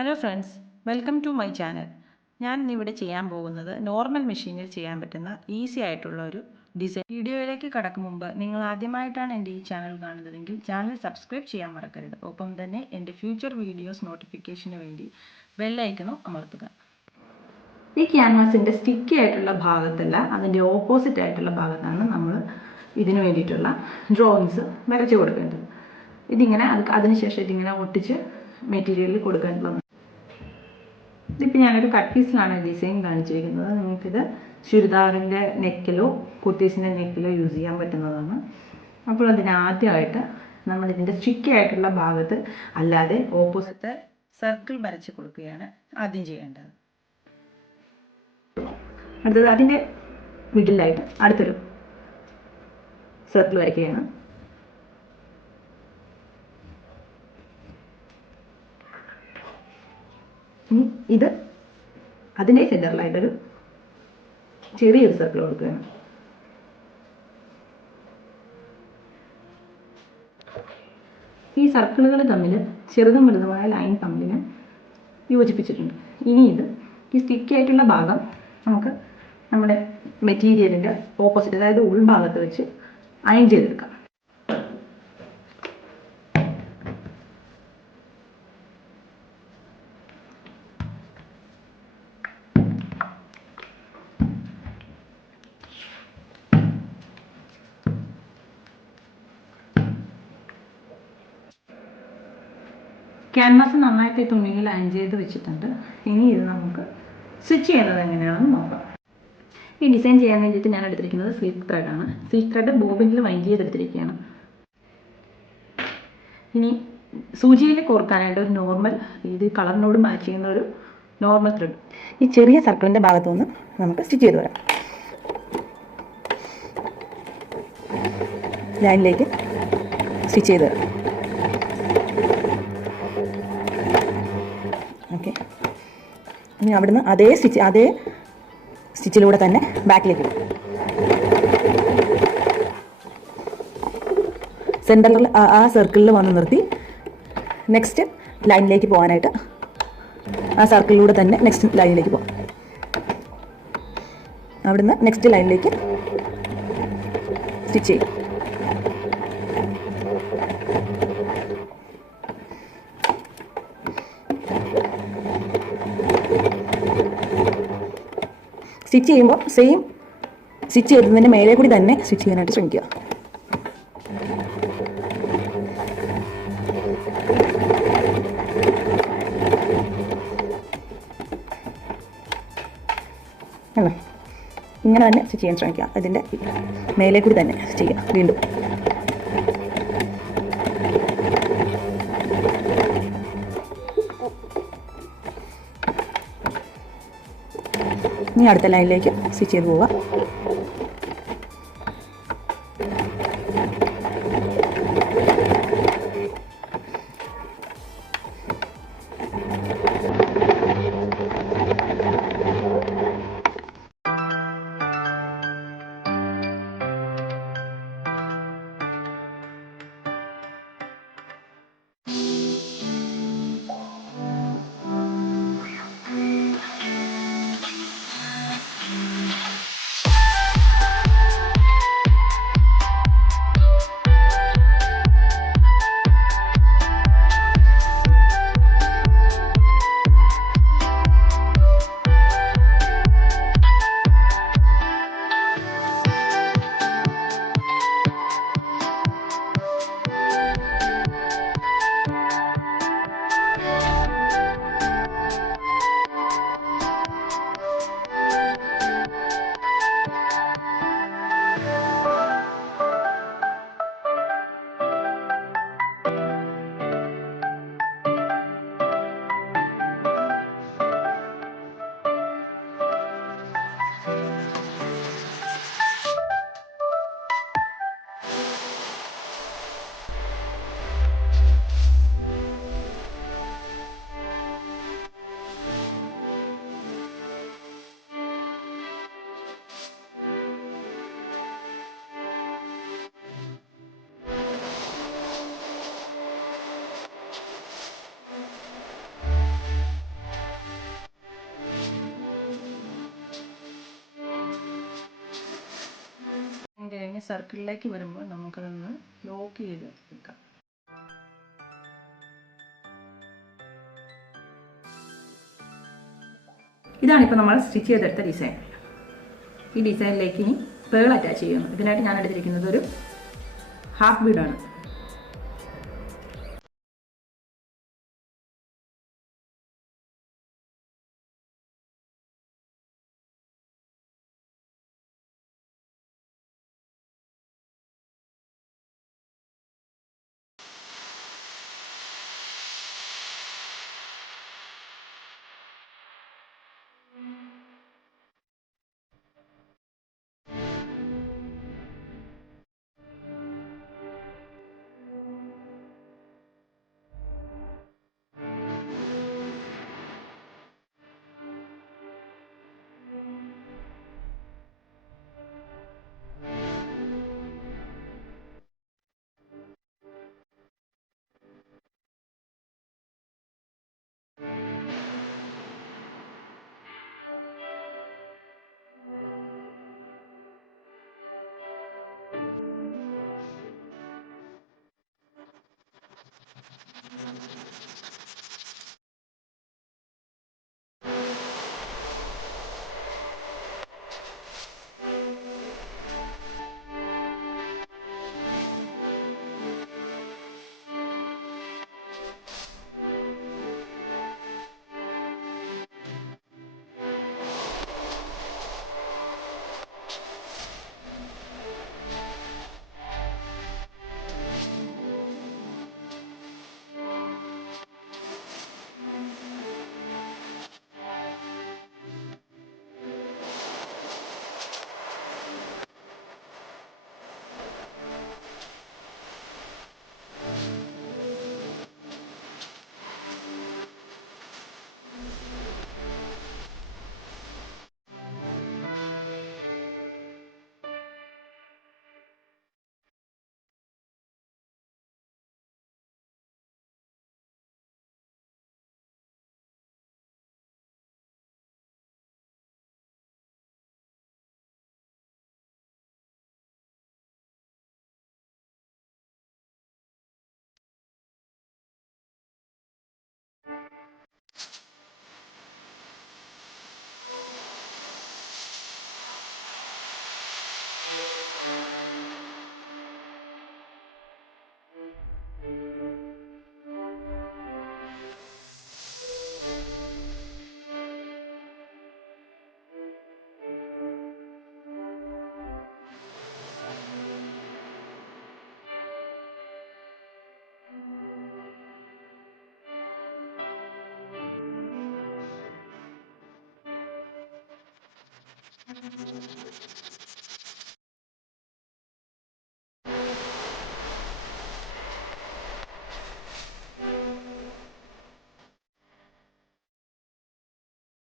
Hello friends, welcome to my channel. ഞാൻ ഇന്നിവിടെ ചെയ്യാൻ പോകുന്നത് നോർമൽ മെഷീനിൽ ചെയ്യാൻ പറ്റുന്ന ഈസി ആയിട്ടുള്ള ഒരു ഡിസൈൻ. വീഡിയോയിലേക്ക് കടക്കും മുമ്പ് നിങ്ങൾ ആദ്യമായിട്ടാണ് എൻ്റെ ഈ ചാനൽ കാണുന്നതെങ്കിൽ ചാനൽ സബ്സ്ക്രൈബ് ചെയ്യാൻ മറക്കരുത്. ഒപ്പം തന്നെ എൻ്റെ ഫ്യൂച്ചർ വീഡിയോസ് നോട്ടിഫിക്കേഷന് വേണ്ടി ബെല്ലൈക്കണും അമർത്തുക. ഈ ക്യാൻവാസിൻ്റെ സ്റ്റിക്കി ആയിട്ടുള്ള ഭാഗത്തല്ല, അതിൻ്റെ ഓപ്പോസിറ്റ് ആയിട്ടുള്ള ഭാഗത്താണ് നമ്മൾ ഇതിന് വേണ്ടിയിട്ടുള്ള ഡ്രോയിങ്സ് വരച്ച് കൊടുക്കേണ്ടത്. ഇതിങ്ങനെ അതിനുശേഷം ഇതിങ്ങനെ ഒട്ടിച്ച് മെറ്റീരിയലിൽ കൊടുക്കേണ്ടതാണ്. ഇതിപ്പോൾ ഞാനൊരു കട്ട് പീസിലാണ് ഡിസൈൻ കാണിച്ചിരിക്കുന്നത്. നിങ്ങൾക്കിത് ചുരിദാറിൻ്റെ നെക്കിലോ കുർത്തീസിൻ്റെ നെക്കിലോ യൂസ് ചെയ്യാൻ പറ്റുന്നതാണ്. അപ്പോൾ അതിനാദ്യമായിട്ട് നമ്മളിതിൻ്റെ സ്റ്റിക്കി ആയിട്ടുള്ള ഭാഗത്ത് അല്ലാതെ ഓപ്പോസിറ്റ് സർക്കിൾ വരച്ച് കൊടുക്കുകയാണ് ആദ്യം ചെയ്യേണ്ടത്. അടുത്തത് അതിൻ്റെ മിഡിലായിട്ട് അടുത്തൊരു സർക്കിൾ വരയ്ക്കുകയാണ്. ഇത് അതിൻ്റെ സെൻറ്ററിലായിട്ടൊരു ചെറിയൊരു സർക്കിൾ കൊടുക്കുകയാണ്. ഈ സർക്കിളുകൾ തമ്മിൽ ചെറുതും വലുതുമായ ലൈൻ തമ്മിൽ യോജിപ്പിച്ചിട്ടുണ്ട്. ഇനി ഈ സ്റ്റിക്കി ആയിട്ടുള്ള ഭാഗം നമുക്ക് നമ്മുടെ മെറ്റീരിയലിൻ്റെ ഓപ്പോസിറ്റ്, അതായത് ഉൾഭാഗത്ത് വെച്ച് അയൺ ചെയ്തെടുക്കാം. ക്യാൻവാസ് നന്നായിട്ട് തുണിയിൽ അയൺ ചെയ്ത് വെച്ചിട്ടുണ്ട്. ഇനി ഇത് നമുക്ക് സ്റ്റിച്ച് ചെയ്യുന്നത് എങ്ങനെയാണെന്ന് നോക്കാം. ഈ ഡിസൈൻ ചെയ്യാൻ വേണ്ടിയിട്ട് ഞാൻ എടുത്തിരിക്കുന്നത് സിൽക്ക് ത്രെഡാണ്. സിൽക്ക് ത്രെഡ് ബോബിനിൽ വൈൻഡ് ചെയ്തെടുത്തിരിക്കുകയാണ്. ഇനി സൂചിയിൽ കോർക്കാനായിട്ട് ഒരു നോർമൽ, ഇത് കളറിനോട് മാച്ച് ചെയ്യുന്ന ഒരു നോർമൽ ത്രെഡ് ഈ ചെറിയ സർക്കിളിൻ്റെ ഭാഗത്തുനിന്ന് നമുക്ക് സ്റ്റിച്ച് ചെയ്ത് വരാം. ലൈനിലേക്ക് സ്റ്റിച്ച് ചെയ്ത് വരാം. ഓക്കെ, ഇനി അവിടുന്ന് അതേ സ്റ്റിച്ചിലൂടെ തന്നെ ബാക്കിലേക്ക് ഇടും. സെൻറ്ററിൽ ആ സർക്കിളിൽ വന്ന് നിർത്തി നെക്സ്റ്റ് ലൈനിലേക്ക് പോകാനായിട്ട് ആ സർക്കിളിലൂടെ തന്നെ നെക്സ്റ്റ് ലൈനിലേക്ക് പോകാം. അവിടുന്ന് നെക്സ്റ്റ് ലൈനിലേക്ക് സ്റ്റിച്ച് ചെയ്യും. സ്റ്റിച്ച് ചെയ്യുമ്പോൾ സെയിം സ്റ്റിച്ച് ചെയ്തതിൻ്റെ മേലെ കൂടി തന്നെ സ്റ്റിച്ച് ചെയ്യാനായിട്ട് ശ്രമിക്കുക. അല്ലേ, ഇങ്ങനെ തന്നെ സ്റ്റിച്ച് ചെയ്യാൻ ശ്രമിക്കുക. ഇതിൻ്റെ മേലെ കൂടി തന്നെ സ്റ്റിച്ച് ചെയ്യുക. വീണ്ടും ഇനി അടുത്ത ലൈനിലേക്ക് സ്റ്റിച്ച് ചെയ്ത് പോവുക. സർക്കിളിലേക്ക് വരുമ്പോൾ നമുക്കതൊന്ന് ലോക്ക് ചെയ്ത് വെക്കാം. ഇതാണിപ്പോൾ നമ്മൾ സ്റ്റിച്ച് ചെയ്തെടുത്ത ഡിസൈൻ. ഈ ഡിസൈനിലേക്ക് ഇനി പേൾ അറ്റാച്ച് ചെയ്യുന്നു. ഇതിനായിട്ട് ഞാൻ എടുത്തിരിക്കുന്നത് ഒരു ഹാഫ് ബീഡാണ്.